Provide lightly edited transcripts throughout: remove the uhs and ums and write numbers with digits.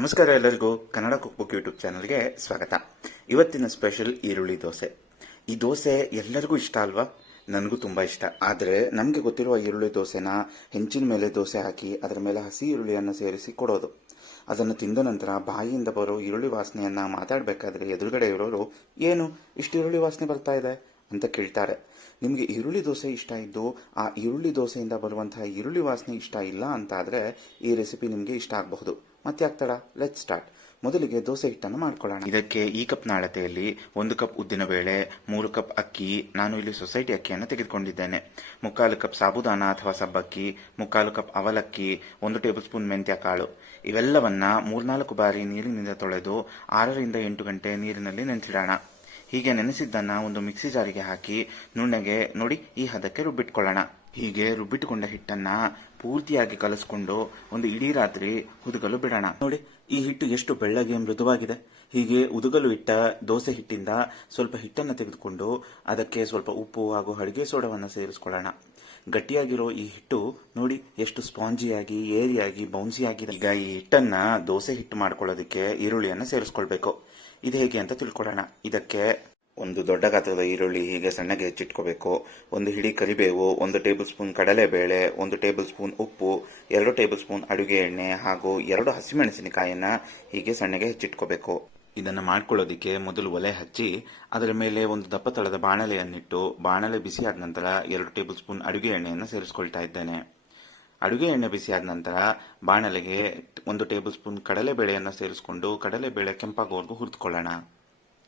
ನಮಸ್ಕಾರ ಎಲ್ಲರಿಗೂ Kannada cook book YouTube ಚಾನಲ್ಗೆ ಸ್ವಾಗತ. ಇವತ್ತಿನ ಸ್ಪೆಷಲ್ ಈರುಳ್ಳಿ ದೋಸೆ. ಈ ದೋಸೆ ಎಲ್ಲರಿಗೂ ಇಷ್ಟ ಅಲ್ವಾ? ನನಗೂ ತುಂಬಾ ಇಷ್ಟ. ಆದರೆ ನಮಗೆ ಗೊತ್ತಿರುವ ಈರುಳ್ಳಿ ದೋಸೆನ ಹೆಂಚಿನ ಮೇಲೆ ದೋಸೆ ಹಾಕಿ ಅದರ ಮೇಲೆ ಹಸಿ ಈರುಳ್ಳಿಯನ್ನು ಸೇರಿಸಿ ಕೊಡೋದು. ಅದನ್ನು ತಿಂದ ನಂತರ ಬಾಯಿಯಿಂದ ಬರೋ ಈರುಳ್ಳಿ ವಾಸನೆಯನ್ನ ಮಾತಾಡಬೇಕಾದ್ರೆ ಎದುರುಗಡೆ ಇರೋರು ಏನು ಇಷ್ಟು ಈರುಳ್ಳಿ ವಾಸನೆ ಬರ್ತಾ ಇದೆ ಅಂತ ಕೇಳ್ತಾರೆ. ನಿಮಗೆ ಈರುಳ್ಳಿ ದೋಸೆ ಇಷ್ಟ ಇದ್ದು ಆ ಈರುಳ್ಳಿ ದೋಸೆಯಿಂದ ಬರುವಂತಹ ಈರುಳ್ಳಿ ವಾಸನೆ ಇಷ್ಟ ಇಲ್ಲ ಅಂತಾದರೆ ಈ ರೆಸಿಪಿ ನಿಮಗೆ ಇಷ್ಟ ಆಗಬಹುದು. ಮತ್ತೆ ಆಗ್ತಾಡ, ಲೆಟ್ ಸ್ಟಾರ್ಟ್. ಮೊದಲಿಗೆ ದೋಸೆ ಹಿಟ್ಟನ್ನು ಮಾಡ್ಕೊಳ್ಳೋಣ. ಇದಕ್ಕೆ ಈ ಕಪ್ನ ಅಳತೆಯಲ್ಲಿ 1 ಕಪ್ ಉದ್ದಿನ ಬೇಳೆ, 3 ಕಪ್ ಅಕ್ಕಿ, ನಾನು ಇಲ್ಲಿ ಸೊಸೈಟಿ ಅಕ್ಕಿಯನ್ನು ತೆಗೆದುಕೊಂಡಿದ್ದೇನೆ, 3/4 ಕಪ್ ಸಾಬುದಾನ ಅಥವಾ ಸಬ್ಬಕ್ಕಿ, 3/4 ಕಪ್ ಅವಲಕ್ಕಿ, 1 ಟೇಬಲ್ ಸ್ಪೂನ್ ಮೆಂತ್ಯ ಕಾಳು. ಇವೆಲ್ಲವನ್ನ 3-4 ಬಾರಿ ನೀರಿನಿಂದ ತೊಳೆದು 6ರಿಂದ 8 ಗಂಟೆ ನೀರಿನಲ್ಲಿ ನೆನೆಸಿಡೋಣ. ಹೀಗೆ ನೆನೆಸಿದ್ದನ್ನ ಒಂದು ಮಿಕ್ಸಿ ಜಾರಿಗೆ ಹಾಕಿ ನುಣ್ಣಗೆ ನೋಡಿ ಈ ಹದಕ್ಕೆ ರುಬ್ಬಿಟ್ಕೊಳ್ಳೋಣ. ಹೀಗೆ ರುಬ್ಬಿಟ್ಟುಕೊಂಡ ಹಿಟ್ಟನ್ನ ಪೂರ್ತಿಯಾಗಿ ಕಲಸ್ಕೊಂಡು ಒಂದು ಇಡೀ ರಾತ್ರಿ ಹುದುಗಲು ಬಿಡೋಣ. ನೋಡಿ ಈ ಹಿಟ್ಟು ಎಷ್ಟು ಬೆಳ್ಳಗೆ ಮೃದುವಾಗಿದೆ. ಹೀಗೆ ಉದುಗಲು ಇಟ್ಟ ದೋಸೆ ಹಿಟ್ಟಿಂದ ಸ್ವಲ್ಪ ಹಿಟ್ಟನ್ನು ತೆಗೆದುಕೊಂಡು ಅದಕ್ಕೆ ಸ್ವಲ್ಪ ಉಪ್ಪು ಹಾಗೂ ಅಡುಗೆ ಸೋಡವನ್ನು ಸೇರಿಸ್ಕೊಳ್ಳೋಣ. ಗಟ್ಟಿಯಾಗಿರೋ ಈ ಹಿಟ್ಟು ನೋಡಿ ಎಷ್ಟು ಸ್ಪಾಂಜಿಯಾಗಿ ಏರಿಯಾಗಿ ಬೌನ್ಸಿಯಾಗಿದೆ. ಈಗ ಈ ಹಿಟ್ಟನ್ನ ದೋಸೆ ಹಿಟ್ಟು ಮಾಡ್ಕೊಳ್ಳೋದಕ್ಕೆ ಈರುಳ್ಳಿಯನ್ನು ಸೇರಿಸ್ಕೊಳ್ಬೇಕು. ಇದು ಹೇಗೆ ಅಂತ ತಿಳ್ಕೊಳ್ಳೋಣ. ಇದಕ್ಕೆ ಒಂದು ದೊಡ್ಡ ಗಾತ್ರದ ಈರುಳ್ಳಿ ಹೀಗೆ ಸಣ್ಣಗೆ ಹೆಚ್ಚಿಟ್ಕೋಬೇಕು. ಒಂದು ಹಿಡಿ ಕರಿಬೇವು, 1 ಟೇಬಲ್ ಸ್ಪೂನ್ ಕಡಲೆಬೇಳೆ, 1 ಟೇಬಲ್ ಸ್ಪೂನ್ ಉಪ್ಪು, 2 ಟೇಬಲ್ ಸ್ಪೂನ್ ಅಡುಗೆ ಎಣ್ಣೆ ಹಾಗೂ 2 ಹಸಿಮೆಣಸಿನಕಾಯಿಯನ್ನ ಹೀಗೆ ಸಣ್ಣಗೆ ಹೆಚ್ಚಿಟ್ಕೋಬೇಕು. ಇದನ್ನು ಮಾಡ್ಕೊಳ್ಳೋದಿಕ್ಕೆ ಮೊದಲು ಒಲೆ ಹಚ್ಚಿ ಅದರ ಮೇಲೆ ಒಂದು ದಪ್ಪ ತಳದ ಬಾಣಲೆಯನ್ನಿಟ್ಟು ಬಾಣಲೆ ಬಿಸಿಯಾದ ನಂತರ 2 ಟೇಬಲ್ ಸ್ಪೂನ್ ಅಡುಗೆ ಎಣ್ಣೆಯನ್ನು ಸೇರಿಸ್ಕೊಳ್ತಾ ಇದ್ದೇನೆ. ಅಡುಗೆ ಎಣ್ಣೆ ಬಿಸಿಯಾದ ನಂತರ ಬಾಣಲೆಗೆ 1 ಟೇಬಲ್ ಸ್ಪೂನ್ ಕಡಲೆಬೇಳೆಯನ್ನು ಸೇರಿಸಿಕೊಂಡು ಕಡಲೆಬೇಳೆ ಕೆಂಪಾಗುವವರೆಗೂ ಹುರಿದುಕೊಳ್ಳೋಣ.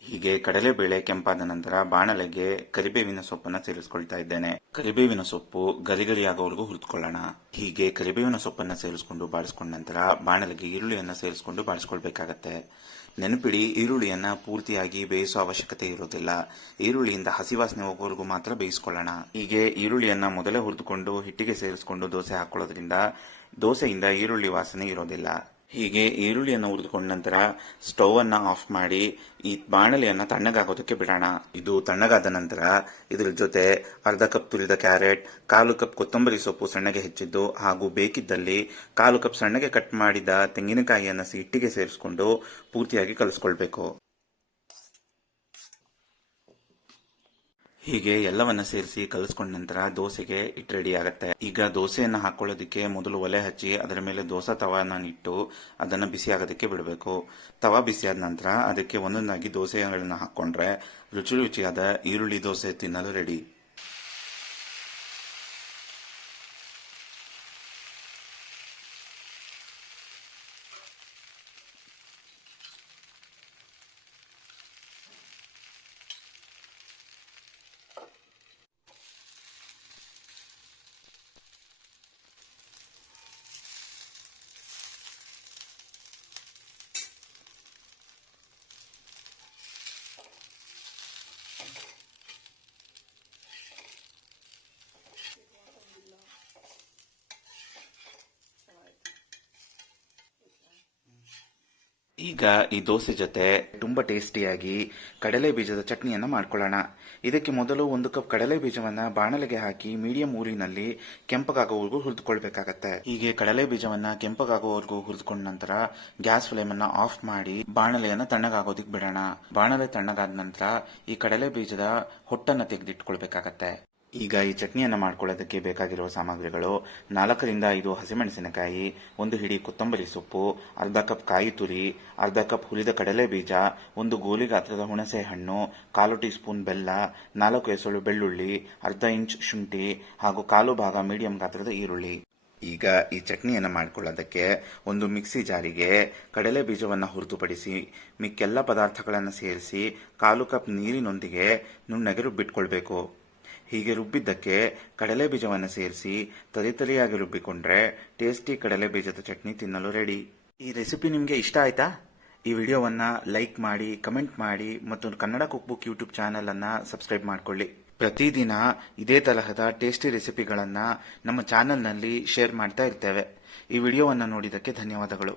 ಹೀಗೆ ಕಡಲೆಬೇಳೆ ಕೆಂಪಾದ ನಂತರ ಬಾಣಲೆಗೆ ಕರಿಬೇವಿನ ಸೊಪ್ಪನ್ನು ಸೇರಿಸ್ಕೊಳ್ತಾ ಇದ್ದೇನೆ. ಕರಿಬೇವಿನ ಸೊಪ್ಪು ಗರಿಗರಿಯಾಗುವವರೆಗೂ ಹುರಿದುಕೊಳ್ಳೋಣ. ಹೀಗೆ ಕರಿಬೇವಿನ ಸೊಪ್ಪನ್ನು ಸೇರಿಸಿಕೊಂಡು ಬಾಡಿಸ್ಕೊಂಡ ನಂತರ ಬಾಣಲೆಗೆ ಈರುಳ್ಳಿಯನ್ನು ಸೇರಿಸಿಕೊಂಡು ಬಾಡಿಸ್ಕೊಳ್ಬೇಕಾಗತ್ತೆ. ನೆನಪಿಡಿ, ಈರುಳ್ಳಿಯನ್ನ ಪೂರ್ತಿಯಾಗಿ ಬೇಯಿಸೋ ಅವಶ್ಯಕತೆ ಇರೋದಿಲ್ಲ. ಈರುಳ್ಳಿಯಿಂದ ಹಸಿ ವಾಸನೆ ಹೋಗುವವರೆಗೂ ಮಾತ್ರ ಬೇಯಿಸ್ಕೊಳ್ಳೋಣ. ಹೀಗೆ ಈರುಳ್ಳಿಯನ್ನ ಮೊದಲೇ ಹುರಿದುಕೊಂಡು ಹಿಟ್ಟಿಗೆ ಸೇರಿಸಿಕೊಂಡು ದೋಸೆ ಹಾಕೊಳ್ಳೋದ್ರಿಂದ ದೋಸೆಯಿಂದ ಈರುಳ್ಳಿ ವಾಸನೆ ಇರೋದಿಲ್ಲ. ಹೀಗೆ ಈರುಳ್ಳಿಯನ್ನು ಹುರಿದುಕೊಂಡ ನಂತರ ಸ್ಟವ್ ಅನ್ನ ಆಫ್ ಮಾಡಿ ಈ ಬಾಣಲೆಯನ್ನ ತಣ್ಣಗಾಗೋದಕ್ಕೆ ಬಿಡೋಣ. ಇದು ತಣ್ಣಗಾದ ನಂತರ ಇದರ ಜೊತೆ ಅರ್ಧ ಕಪ್ ತುರಿದ ಕ್ಯಾರೆಟ್, 1/4 ಕಪ್ ಕೊತ್ತಂಬರಿ ಸೊಪ್ಪು ಸಣ್ಣಗೆ ಹೆಚ್ಚಿದ್ದು ಹಾಗೂ ಬೇಕಿದ್ದಲ್ಲಿ 1/4 ಕಪ್ ಸಣ್ಣಗೆ ಕಟ್ ಮಾಡಿದ ತೆಂಗಿನಕಾಯಿಯನ್ನು ಹಿಟ್ಟಿಗೆ ಸೇರಿಸಿಕೊಂಡು ಪೂರ್ತಿಯಾಗಿ ಕಲಿಸ್ಕೊಳ್ಬೇಕು. ಹೀಗೆ ಎಲ್ಲವನ್ನ ಸೇರಿಸಿ ಕಲಿಸ್ಕೊಂಡ ನಂತರ ದೋಸೆಗೆ ಹಿಟ್ಟು ರೆಡಿ ಆಗುತ್ತೆ. ಈಗ ದೋಸೆಯನ್ನು ಹಾಕೊಳ್ಳೋದಕ್ಕೆ ಮೊದಲು ಒಲೆ ಹಚ್ಚಿ ಅದರ ಮೇಲೆ ದೋಸೆ ತವಾನ ಇಟ್ಟು ಅದನ್ನು ಬಿಸಿ ಆಗೋದಕ್ಕೆ ಬಿಡಬೇಕು. ತವಾ ಬಿಸಿಯಾದ ನಂತರ ಅದಕ್ಕೆ ಒಂದೊಂದಾಗಿ ದೋಸೆಗಳನ್ನು ಹಾಕೊಂಡ್ರೆ ರುಚಿ ರುಚಿಯಾದ ಈರುಳ್ಳಿ ದೋಸೆ ತಿನ್ನಲು ರೆಡಿ. ಈಗ ಈ ದೋಸೆ ಜೊತೆ ತುಂಬಾ ಟೇಸ್ಟಿಯಾಗಿ ಕಡಲೆ ಬೀಜದ ಚಟ್ನಿಯನ್ನ ಮಾಡ್ಕೊಳ್ಳೋಣ. ಇದಕ್ಕೆ ಮೊದಲು 1 ಕಪ್ ಕಡಲೆ ಬೀಜವನ್ನ ಬಾಣಲೆಗೆ ಹಾಕಿ ಮೀಡಿಯಂ ಊರಿನಲ್ಲಿ ಕೆಂಪಗಾಗುವವರೆಗೂ ಹುರಿದುಕೊಳ್ಬೇಕಾಗತ್ತೆ. ಹೀಗೆ ಕಡಲೆ ಬೀಜವನ್ನ ಕೆಂಪಗಾಗುವವರೆಗೂ ಹುರಿದುಕೊಂಡ ನಂತರ ಗ್ಯಾಸ್ ಫ್ಲೇಮ್ ಅನ್ನ ಆಫ್ ಮಾಡಿ ಬಾಣಲೆಯನ್ನ ತಣ್ಣಗಾಗೋದಿಕ್ ಬಿಡೋಣ. ಬಾಣಲೆ ತಣ್ಣಗಾದ ನಂತರ ಈ ಕಡಲೆ ಬೀಜದ ಹೊಟ್ಟನ್ನ ತೆಗೆದಿಟ್ಕೊಳ್ಬೇಕಾಗತ್ತೆ. ಈಗ ಈ ಚಟ್ನಿಯನ್ನು ಮಾಡ್ಕೊಳ್ಳೋದಕ್ಕೆ ಬೇಕಾಗಿರುವ ಸಾಮಗ್ರಿಗಳು: 4ರಿಂದ 5 ಹಸಿಮೆಣಸಿನಕಾಯಿ, 1 ಹಿಡಿ ಕೊತ್ತಂಬರಿ ಸೊಪ್ಪು, ಅರ್ಧ ಕಪ್ ಕಾಯಿ ತುರಿ, ಅರ್ಧ ಕಪ್ ಹುರಿದ ಕಡಲೆ ಬೀಜ, 1 ಗೋಲಿ ಗಾತ್ರದ ಹುಣಸೆ ಹಣ್ಣು, 1/4 ಟೀ ಸ್ಪೂನ್ ಬೆಲ್ಲ, 4 ಎಸಳು ಬೆಳ್ಳುಳ್ಳಿ, ಅರ್ಧ ಇಂಚ್ ಶುಂಠಿ ಹಾಗೂ 1/4 ಭಾಗ ಮೀಡಿಯಂ ಗಾತ್ರದ ಈರುಳ್ಳಿ. ಈಗ ಈ ಚಟ್ನಿಯನ್ನು ಮಾಡ್ಕೊಳ್ಳೋದಕ್ಕೆ ಒಂದು ಮಿಕ್ಸಿ ಜಾರಿಗೆ ಕಡಲೆ ಬೀಜವನ್ನು ಹೊರತುಪಡಿಸಿ ಮಿಕ್ಕೆಲ್ಲ ಪದಾರ್ಥಗಳನ್ನು ಸೇರಿಸಿ 1/4 ಕಪ್ ನೀರಿನೊಂದಿಗೆ ನುಣ್ಣಗೆ ರುಬ್ಬಿಟ್ಕೊಳ್ಬೇಕು. ಹೀಗೆ ರುಬ್ಬಿದ್ದಕ್ಕೆ ಕಡಲೆ ಬೀಜವನ್ನು ಸೇರಿಸಿ ತರಿತರಿಯಾಗಿ ರುಬ್ಬಿಕೊಂಡ್ರೆ ಟೇಸ್ಟಿ ಕಡಲೆ ಬೀಜದ ಚಟ್ನಿ ತಿನ್ನಲು ರೆಡಿ. ಈ ರೆಸಿಪಿ ನಿಮಗೆ ಇಷ್ಟ ಆಯ್ತಾ? ಈ ವಿಡಿಯೋವನ್ನ ಲೈಕ್ ಮಾಡಿ, ಕಮೆಂಟ್ ಮಾಡಿ ಮತ್ತು Kannada cook book YouTube channel ಅನ್ನ ಸಬ್ಸ್ಕ್ರೈಬ್ ಮಾಡ್ಕೊಳ್ಳಿ. ಪ್ರತಿದಿನ ಇದೇ ತರಹದ ಟೇಸ್ಟಿ ರೆಸಿಪಿಗಳನ್ನ ನಮ್ಮ ಚಾನೆಲ್ನಲ್ಲಿ ಶೇರ್ ಮಾಡ್ತಾ ಇರ್ತೇವೆ. ಈ ವಿಡಿಯೋವನ್ನು ನೋಡಿದ್ದಕ್ಕೆ ಧನ್ಯವಾದಗಳು.